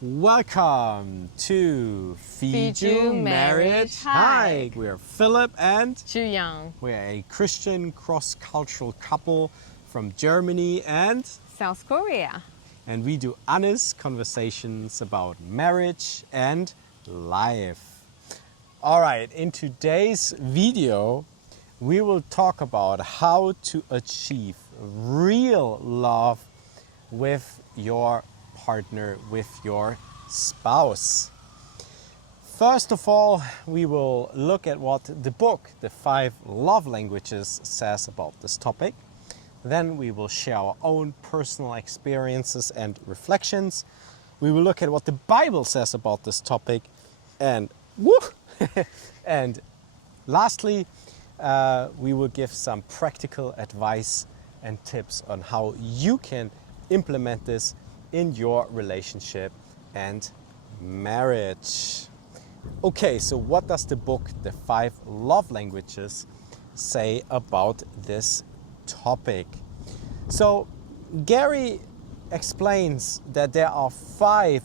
Welcome to Fiju Marriage. Hi. We are Philip and Chuyang, we are a Christian cross-cultural couple from Germany and South Korea. we do honest conversations about marriage and life. All right, in today's video, we will talk about how to achieve real love with your partner, with your spouse. First of all, we will look at what the book, The 5 Love Languages, says about this topic. Then we will share our own personal experiences and reflections. We will look at what the Bible says about this topic. And and lastly, we will give some practical advice and tips on how you can implement this in your relationship and marriage. Okay, so what does the book, The 5 Love Languages, say about this topic? So Gary explains that there are 5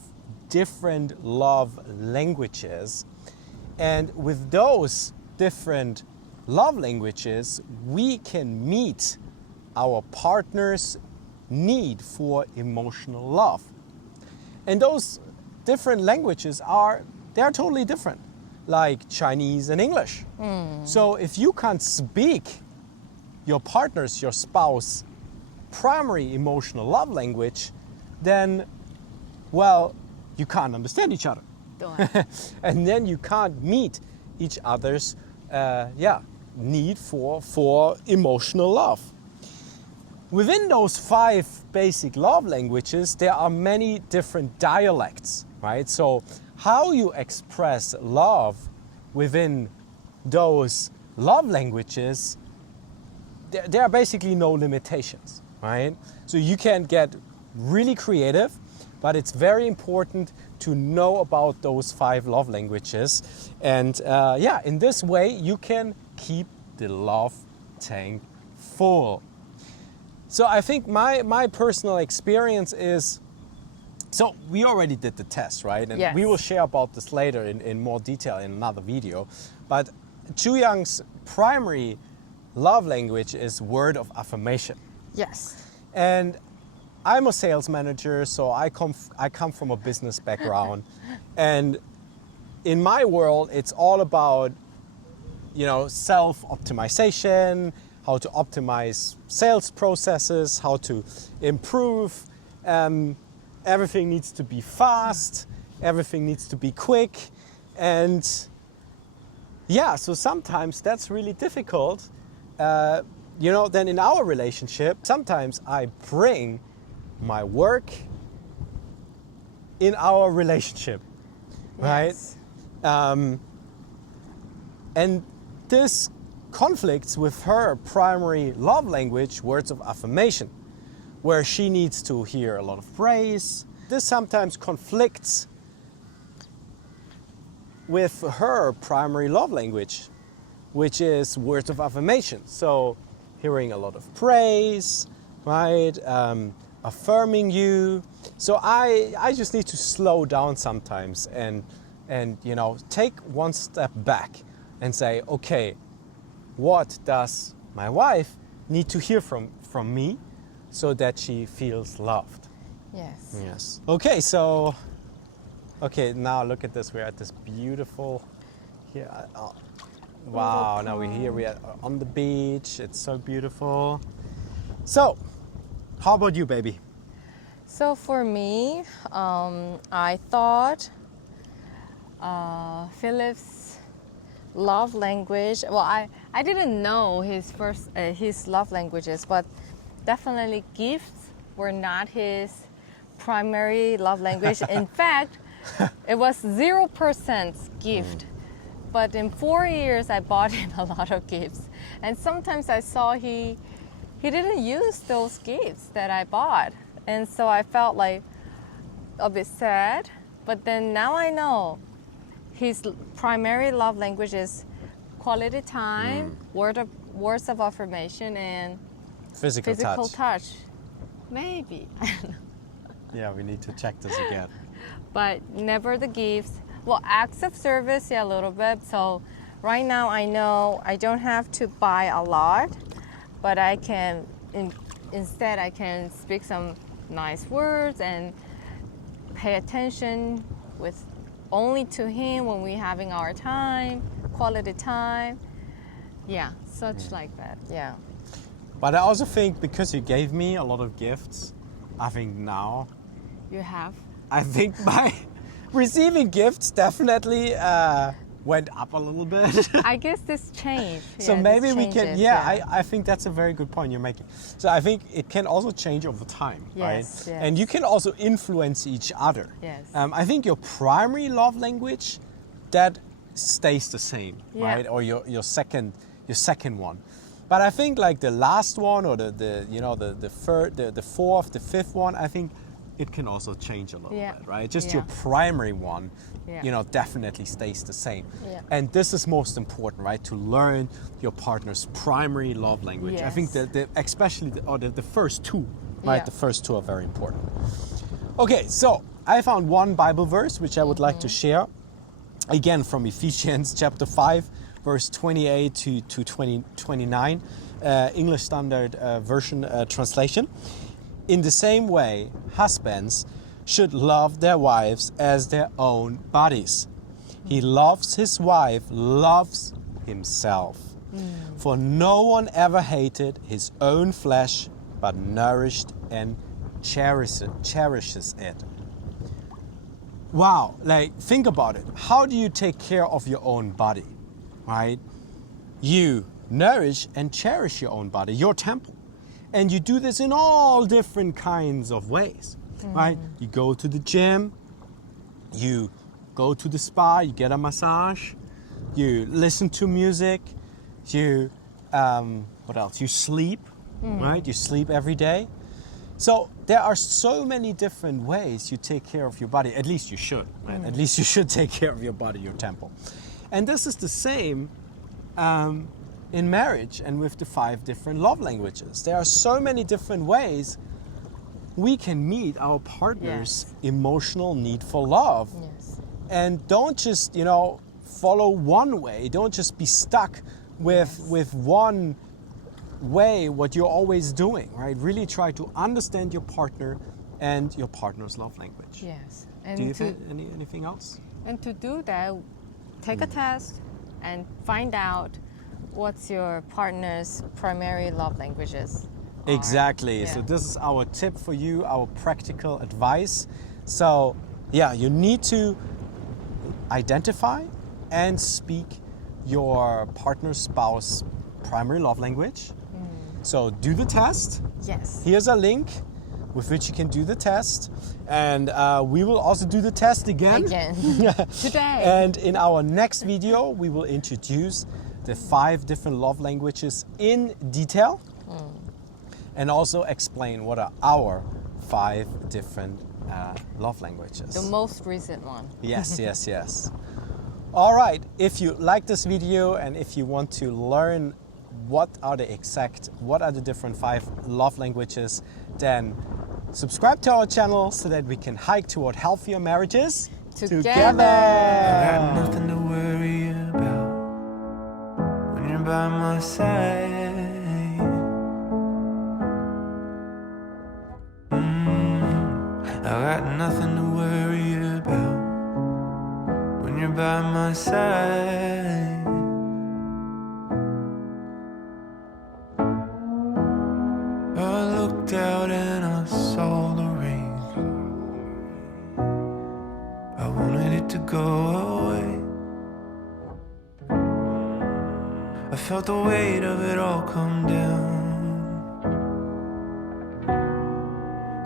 different love languages, and with those different love languages, we can meet our partner's need for emotional love. And those different languages they're totally different, like Chinese and English. So if you can't speak your partner's, your spouse, primary emotional love language, then, well, you can't understand each other. And then you can't meet each other's need for emotional love. Within those 5 basic love languages, there are many different dialects, right? So how you express love within those love languages, there are basically no limitations, right? So you can get really creative, but it's very important to know about those 5 love languages. And in this way, you can keep the love tank full. So I think my personal experience is, so we already did the test, right? And yes, we will share about this later in more detail in another video. But Chuyang's primary love language is word of affirmation. Yes. And I'm a sales manager, so I come from a business background. And in my world, it's all about, self-optimization, how to optimize sales processes, how to improve. Everything needs to be fast, everything needs to be quick. And so sometimes that's really difficult. Then in our relationship, sometimes I bring my work in our relationship, right? Yes. And this conflicts with her primary love language, words of affirmation, where she needs to hear a lot of praise. This sometimes conflicts with her primary love language, which is words of affirmation. So hearing a lot of praise, right? Affirming you. So I just need to slow down sometimes and take one step back and say, okay, what does my wife need to hear from me so that she feels loved? Yes. Yes. Okay, now look at this. We're at this beautiful here. Wow, now we're here. We are on the beach. It's so beautiful. So, how about you, baby? So for me, I thought Philip's love language, well, I didn't know his love languages, but definitely gifts were not his primary love language. In fact, it was 0% gift. But in 4 years, I bought him a lot of gifts. And sometimes I saw he didn't use those gifts that I bought. And so I felt like a bit sad. But then now I know his primary love language is quality time, words of affirmation, and physical touch. Maybe. Yeah, we need to check this again. but never the gifts. Well, acts of service, yeah, a little bit. So right now I know I don't have to buy a lot, but I can, instead I can speak some nice words and pay attention with only to him when we're having our time, quality time. Yeah, such like that, yeah. But I also think because you gave me a lot of gifts, I think now, You have? I think my receiving gifts definitely went up a little bit. I guess this changed. So Yeah, maybe this we can, changes, I think that's a very good point you're making. So I think it can also change over time, right? Yes, yes. And you can also influence each other. Yes. I think your primary love language, that stays the same, Yeah. right? Or your second one. But I think like the last one or the fourth, the fifth one, I think it can also change a little Yeah. bit, right? Just Yeah. your primary one, Yeah. definitely stays the same. Yeah. And this is most important, right? To learn your partner's primary love language. I think Yes. especially the first two, right? Yeah. The first two are very important. Okay, so I found one Bible verse which I would like to share. Again, from Ephesians chapter 5, verse 28 to 29, English Standard Version translation. In the same way, husbands should love their wives as their own bodies. He loves his wife, loves himself. For no one ever hated his own flesh, but nourished and cherishes it. Wow, like think about it. How do you take care of your own body, right? You nourish and cherish your own body, your temple. And you do this in all different kinds of ways, right? You go to the gym, you go to the spa, you get a massage, you listen to music, you, what else? You sleep, right? You sleep every day. So there are so many different ways you take care of your body. At least you should, right? At least you should take care of your body, your temple. And this is the same in marriage and with the 5 different love languages. There are so many different ways we can meet our partner's emotional need for love. Yes. And don't just, follow one way. Don't just be stuck with one way, what you're always doing, right? Really try to understand your partner and your partner's love language. Yes. And Do you think anything else? And to do that, take a test and find out what's your partner's primary love languages. Exactly. Yeah. So this is our tip for you, our practical advice. So yeah, you need to identify and speak your partner's spouse primary love language. So do the test. Yes. Here's a link with which you can do the test. And we will also do the test again. Today. And in our next video, we will introduce the 5 different love languages in detail. And also explain what are our 5 different love languages. The most recent one. Yes, yes, yes. All right, if you like this video and if you want to learn what are the different 5 love languages, then subscribe to our channel so that we can hike toward healthier marriages Together. I got nothing to worry about when you're by my side. I got nothing to worry about when you're by my side. I looked out and I saw the rain. I wanted it to go away. I felt the weight of it all come down.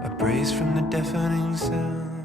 I braced from the deafening sound.